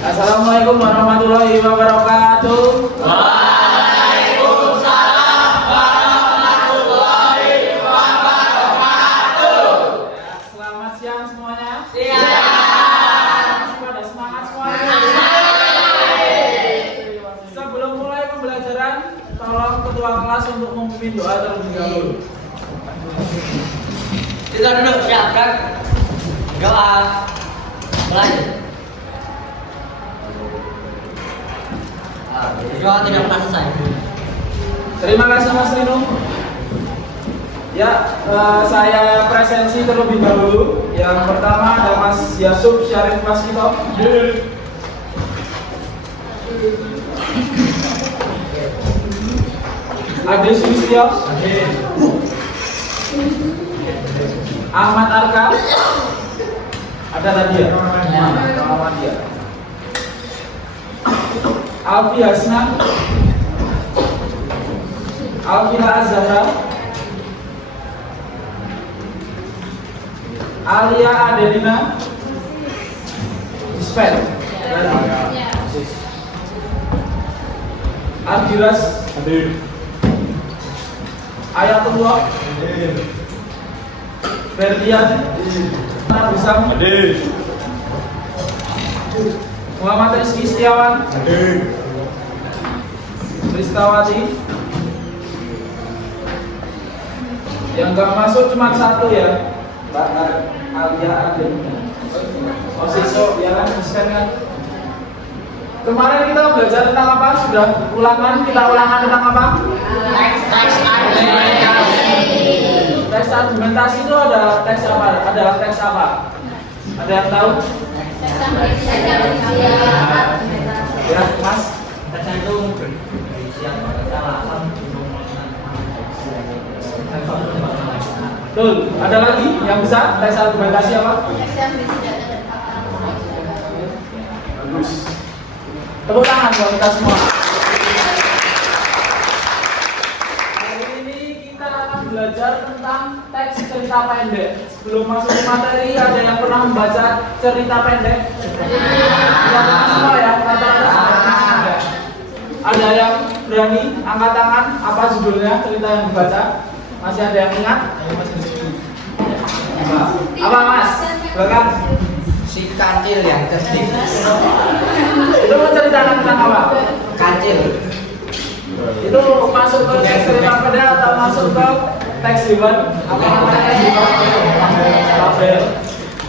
Assalamualaikum warahmatullahi wabarakatuh. Waalaikumsalam warahmatullahi wabarakatuh. Selamat siang semuanya. Siang. Pada semangat semuanya. Sebelum mulai pembelajaran, tolong ketua kelas untuk memimpin doa terlebih dahulu. Kita duduk siapkan doa belajar. Doa tidak pernah selesai. Terima kasih Mas Rino. Ya, saya presensi terlebih dahulu. Yang pertama ada Mas Yasub Syarif Maskito. Ade Sulistyo. Ahmad Arka. Ada tadi ya? Ahmad ya. Alfi Hasna, Alfila Azhara, Alia Adelina, Dispel, Ardiras, Ayatullah, Ferdian, Nabusam, Muhammad Rizky Setiawan, Kristawati. Yang nggak masuk cuma satu ya, Mbak Alia Adelina. Oh siswa ya kan, kan. Kemarin kita belajar tentang apa? Sudah ulangan, kita ulangan tentang apa? Teks argumentasi itu ada teks apa? Adalah teks apa? Ada yang tahu? Ya, Mas. Teksnya itu Betul. Ada lagi yang bisa teks argumentasi apa? Bagus. Tepuk tangan buat kita semua. Hari ini kita akan belajar tentang teks cerita pendek. Sebelum masuk ke materi, ada yang pernah membaca cerita pendek? Tidak semua ya, rata-rata sudah. Ada yang berani angkat tangan? Apa judulnya cerita yang dibaca? Masih ada yang ingat? Apa Mas? Belakang. si kancil yang cerdik. Itu menceritakan tentang apa? Kancil. Itu masuk ke teks cerita pendek atau masuk ke teks hewan? Apa namanya hewan? Tabel.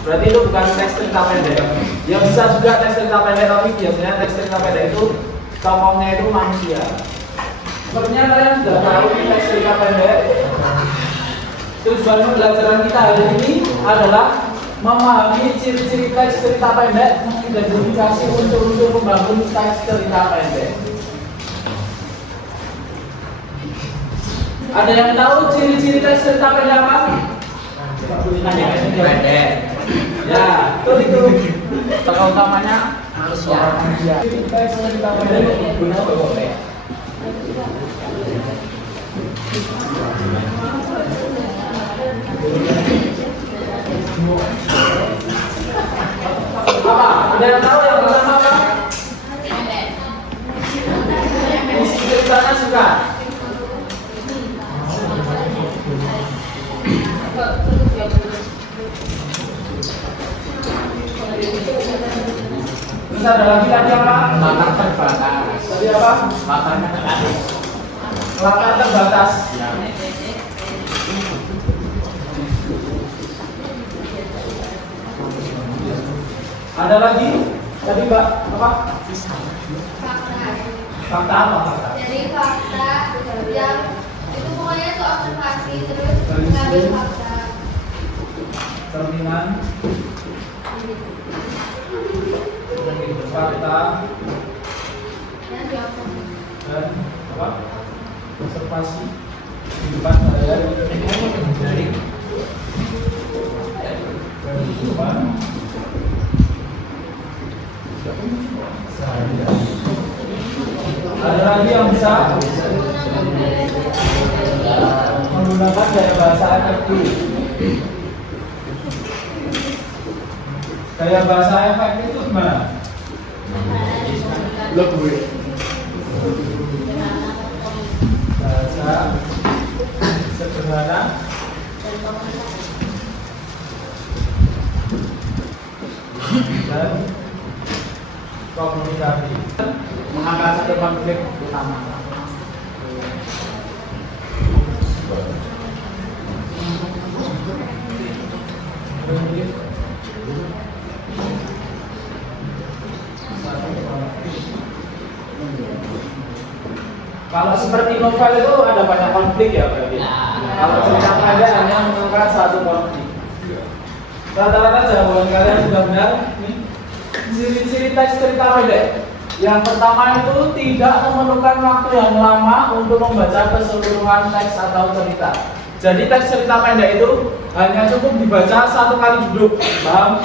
Berarti itu bukan teks cerita pendek. Ya bisa juga teks cerita pendek, tapi biasanya teks cerita pendek itu tokohnya itu manusia. Sepertinya kalian sudah tahu teks cerita pendek. Tujuan pembelajaran kita hari ini adalah memahami ciri-ciri teks cerita pendek, mengidentifikasi unsur-unsur pembangun teks cerita pendek. Ada yang tahu ciri-ciri teks cerita pendek apa? Pendek. Ya, itu. Tokoh utamanya manusia. Ciri teks cerita pendek guna boleh. Apa? Ada yang tahu yang pertama apa? Isi ceritanya juga. Terus ada lagi tadi apa? Latar terbatas. Tadi apa? Latar terbatas. Latar terbatas. Ada lagi? Tadi Mbak apa? Fakta apa? Fakta. Jadi fakta yang itu pokoknya itu observasi terus mengambil fakta. Cerminan. Fakta Dan diobservasi. dan apa? Observasi kehidupan sehari-hari. Kehidupan sehari-hari. Ada lagi yang bisa menggunakan gaya bahasa efektif. Gaya bahasa efektif itu gimana? lebih. Bahasa sederhana dan komunikasi mengatasi konflik utama. Kalau seperti novel itu ada banyak konflik ya berarti. Kalau cerita pendek hanya menemukan satu konflik. Rata-rata jawaban kalian sudah benar. Ciri-ciri teks cerita pendek. Yang pertama itu tidak memerlukan waktu yang lama untuk membaca keseluruhan teks atau cerita. Jadi teks cerita pendek itu hanya cukup dibaca satu kali duduk. Paham?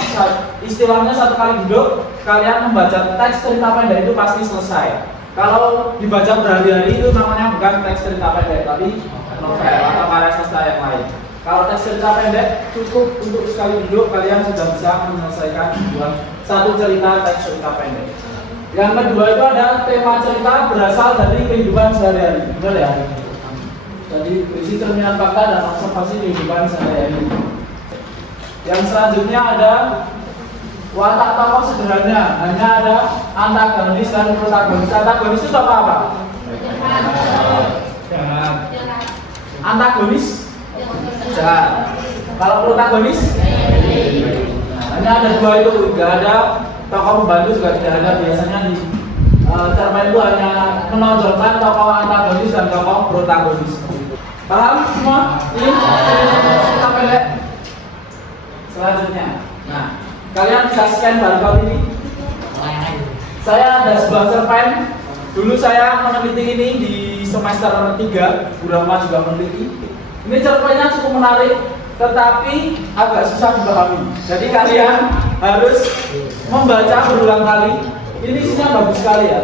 Istilahnya satu kali duduk, kalian membaca teks cerita pendek itu pasti selesai. Kalau dibaca berhari-hari itu namanya bukan teks cerita pendek, tapi novel atau karya sastra yang lain. Kalau teks cerita pendek cukup untuk sekali duduk kalian sudah bisa menyelesaikan satu cerita teks cerita pendek. Yang kedua itu ada tema cerita berasal dari kehidupan sehari-hari, benar ya? Jadi berisi cerminan fakta dan observasi kehidupan sehari-hari. Yang selanjutnya ada watak tokoh sederhana, hanya ada antagonis dan protagonis. Antagonis itu apa? Jangan. Antagonis? Jangan. Kalau protagonis? Hanya ada dua itu, tidak ada tokoh pembantu juga tidak ada. Biasanya di cerpen itu hanya menonjolkan tokoh antagonis dan tokoh protagonis. Paham semua? Ini cerita pendek. Selanjutnya, nah. Kalian bisa scan barcode ini. Saya ada sebuah cerpen. Dulu saya meneliti ini di semester 3. Bu Rahma juga meneliti. Ini cerpennya cukup menarik, tetapi agak susah dipahami. Jadi kalian harus membaca berulang kali. Ini isinya bagus sekali ya.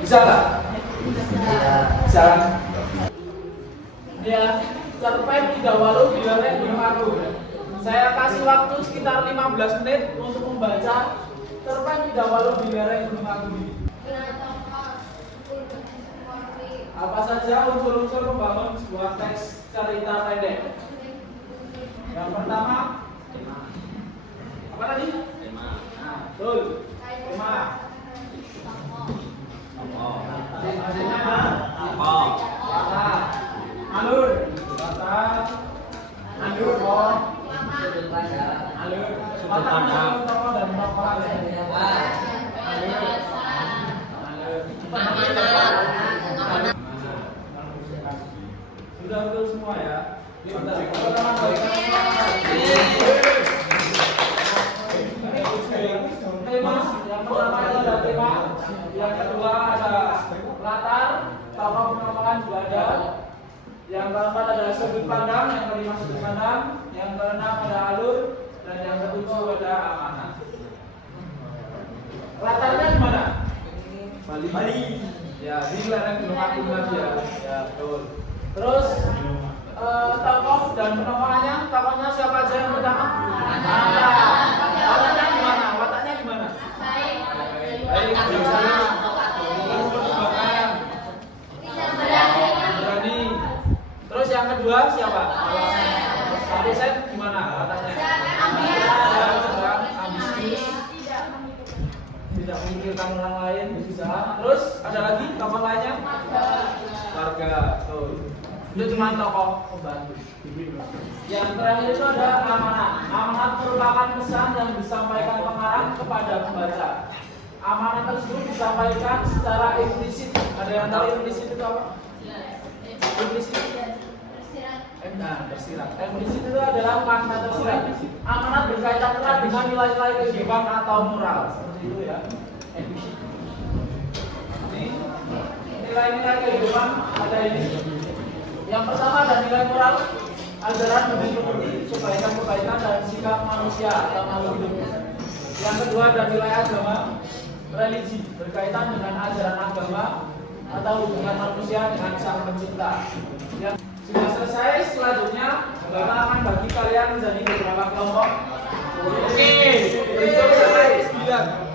Bisa nggak? Bisa. Ya, cerpen tidak walau dilarang belum aku. Saya kasih waktu sekitar 15 menit untuk membaca cerpen Tidak Walau di Lereng Gunung Agung ini. Apa saja unsur-unsur membangun sebuah teks cerita pendek? Yang pertama, apa tadi? Tema. Nah, betul. Tema. Temanya apa? Kata. Alur. Kata. Alur. Alur, pandang, tokoh dan tokoh sudah betul semua ya. Tema yang pertama ada tema, yang kedua ada latar, tokoh penampakan juga ada. Yang keempat adalah sudut pandang, yang kelima sudut pandang, yang keenam ada alur, dan yang ketujuh ada amanah. Latarnya di mana? Bali. Ya, di lereng Gunung Agung lagi ya. Ya, betul. Terus tokoh dan penampakannya, tokohnya siapa aja yang pertama? Wataknya di mana? Wataknya di mana? Baik, bijaksana. Berani. Terus yang kedua siapa? Absen gimana katanya? Ambisius. Tidak memikirkan orang lain bisa. Terus ada lagi tokoh lainnya? Warga. Tuh. Itu cuma tokoh pembantu. Yang terakhir itu ada amanat. Amanat merupakan pesan yang disampaikan pengarang kepada pembaca. Amanat tersebut disampaikan secara implisit. Ada yang tahu implisit itu apa? Implisit. Tersirat. Implisit itu adalah makna tersirat. Amanat berkaitan erat dengan nilai-nilai kehidupan atau moral. Seperti itu ya. Implisit. Ini nilai-nilai kehidupan ada ini. Yang pertama ada nilai moral, ajaran budi kebaikan dan sikap manusia atau makhluk hidup. Yang kedua ada nilai agama, religi berkaitan dengan ajaran agama atau hubungan manusia dengan sang pencipta. Yang sudah selesai, selanjutnya Bapak akan bagi kalian menjadi beberapa kelompok. Oke, itu selesai 9.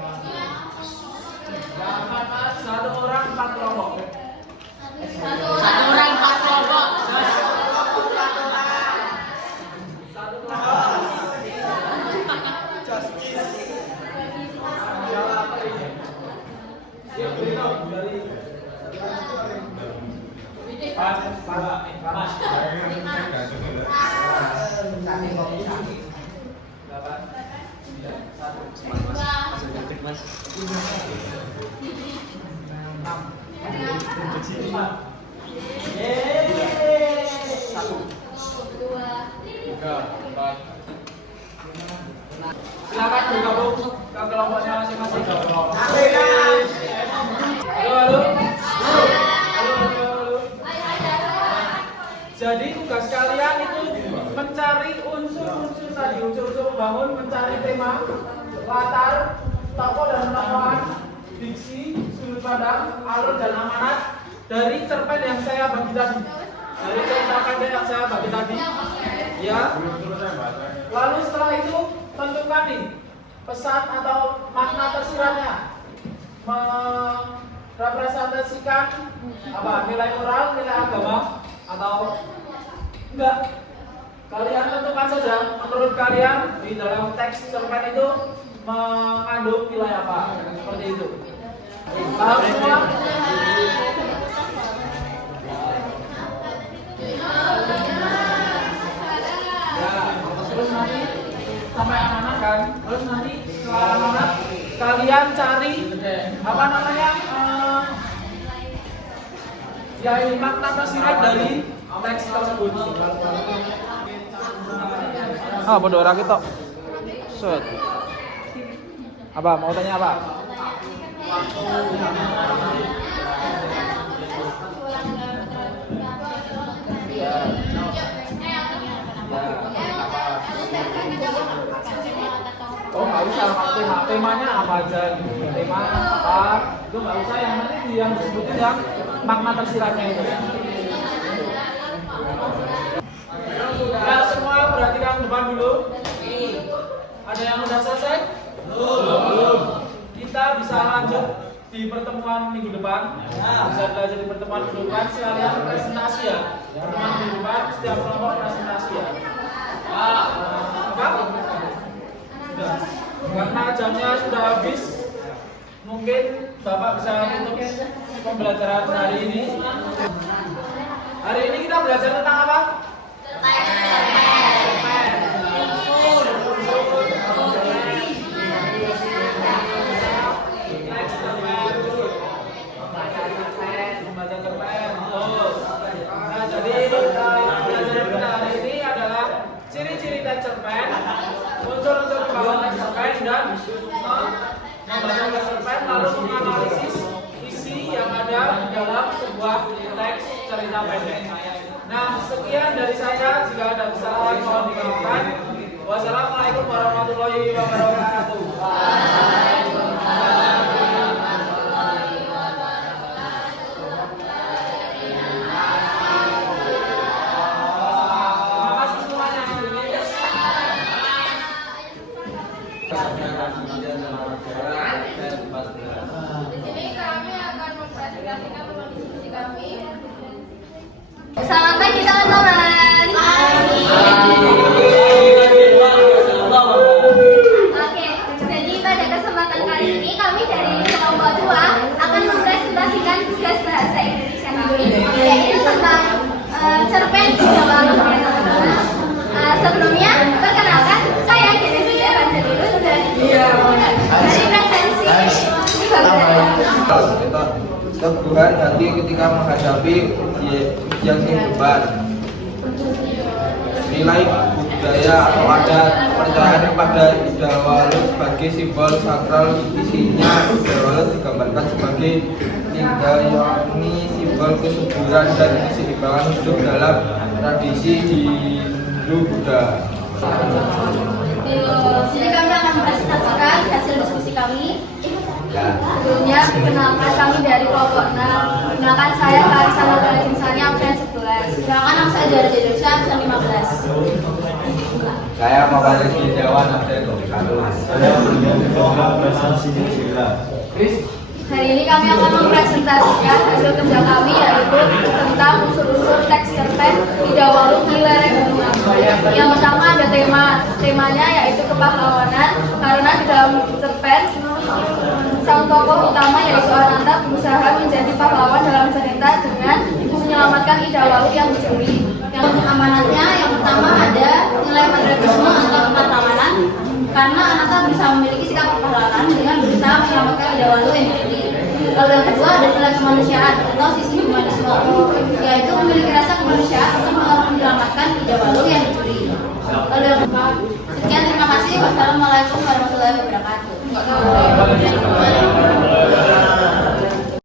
Sate kopi sate. 1, 2, 3, 4. Silakan bergabung ke kelompoknya masing-masing. Halo, halo. Halo. Jadi tugas kalian itu mencari unsur-unsur tadi, unsur-unsur membangun, mencari tema, latar, tokoh dan penamaan, diksi, sudut pandang, alur dan amanat dari cerpen yang saya bagi tadi. Dari cerita pendek yang saya bagi tadi. Ya. Lalu setelah itu tentukan nih pesan atau makna tersiratnya, merepresentasikan apa, nilai moral, nilai agama atau enggak. Kalian tentukan saja menurut kalian di dalam teks cerpen itu mengandung nilai apa, seperti itu. Paham semua? Terus nanti sampai amanat kan, terus nanti setelah amanat kalian cari apa namanya, ya ini makna tersirat dari teks tersebut. Bodoh orang itu. Set. Apa mau tanya apa? Oh nggak usah, temanya apa aja gitu. Tema apa itu nggak usah, yang nanti yang disebutin yang makna tersiratnya itu. Ya semua perhatikan depan dulu. Ada yang udah selesai? Belum. Kita bisa lanjut di pertemuan minggu depan. Bisa belajar di pertemuan minggu depan sekalian presentasi ya. Pertemuan minggu depan setiap kelompok presentasi ya. Apa? Sudah. Karena jamnya sudah habis, mungkin Bapak bisa tutup pembelajaran hari ini. Hari ini kita belajar tentang apa? Membaca cerpen. Nah, jadi pelajaran kita hari ini adalah ciri-ciri teks cerpen, unsur-unsur pembangunan teks cerpen, dan membaca teks cerpen lalu menganalisis isi yang ada di dalam sebuah teks cerita pendek. Nah, sekian dari saya. Jika ada kesalahan mohon dimaafkan. Wassalamualaikum warahmatullahi wabarakatuh. Terima kasih semuanya. Di sini kami akan mempresentasikan teman diskusi kami. Selamat pagi teman-teman. Oke, jadi pada kesempatan kali ini kami dari kelompok 2 akan mempresentasikan tugas bahasa Indonesia kami, yaitu tentang cerpen Jawa. Sebelumnya, perkenalkan saya Genesis Evangelus dari presensi Teguhan hati ketika menghadapi ujian kehidupan. Nilai budaya atau adat, percayaan kepada Idawalut sebagai simbol sakral. Isinya Idawalut digambarkan sebagai Indayani, simbol kesuburan dan keseimbangan hidup dalam tradisi Hindu-Buddha. Sini kami akan mempresentasikan hasil diskusi kami. Sebelumnya, perkenalkan kami dari kelompok 6. Perkenalkan saya Clarissa Nabila Jinsani, absen 11. Perkenalkan nama saya Jara Indonesia, absen 15. Saya Mabalik Jawan, absen 1. Saya menunjukkan prestasi Sila. Hari ini kami akan mempresentasikan hasil kerja kami, yaitu tentang unsur-unsur teks cerpen Idawalut di lereng gunung. Yang pertama ada temanya yaitu kepahlawanan, karena di dalam cerpen sang tokoh utama yaitu Ananta berusaha menjadi pahlawan dalam cerita dengan ibu menyelamatkan ida walu yang dicuri. Yang amanatnya yang pertama ada nilai patriotisme atau kepahlawanan, karena Ananta bisa memiliki sikap kepahlawanan dengan berusaha menyelamatkan ida walu yang dicuri. Lalu yang kedua ada nilai kemanusiaan atau sisi humanisme, yaitu memiliki rasa kemanusiaan untuk menyelamatkan ida walu yang dicuri. Lalu yang keempat, sekian, terima kasih. Wassalamualaikum warahmatullahi wabarakatuh.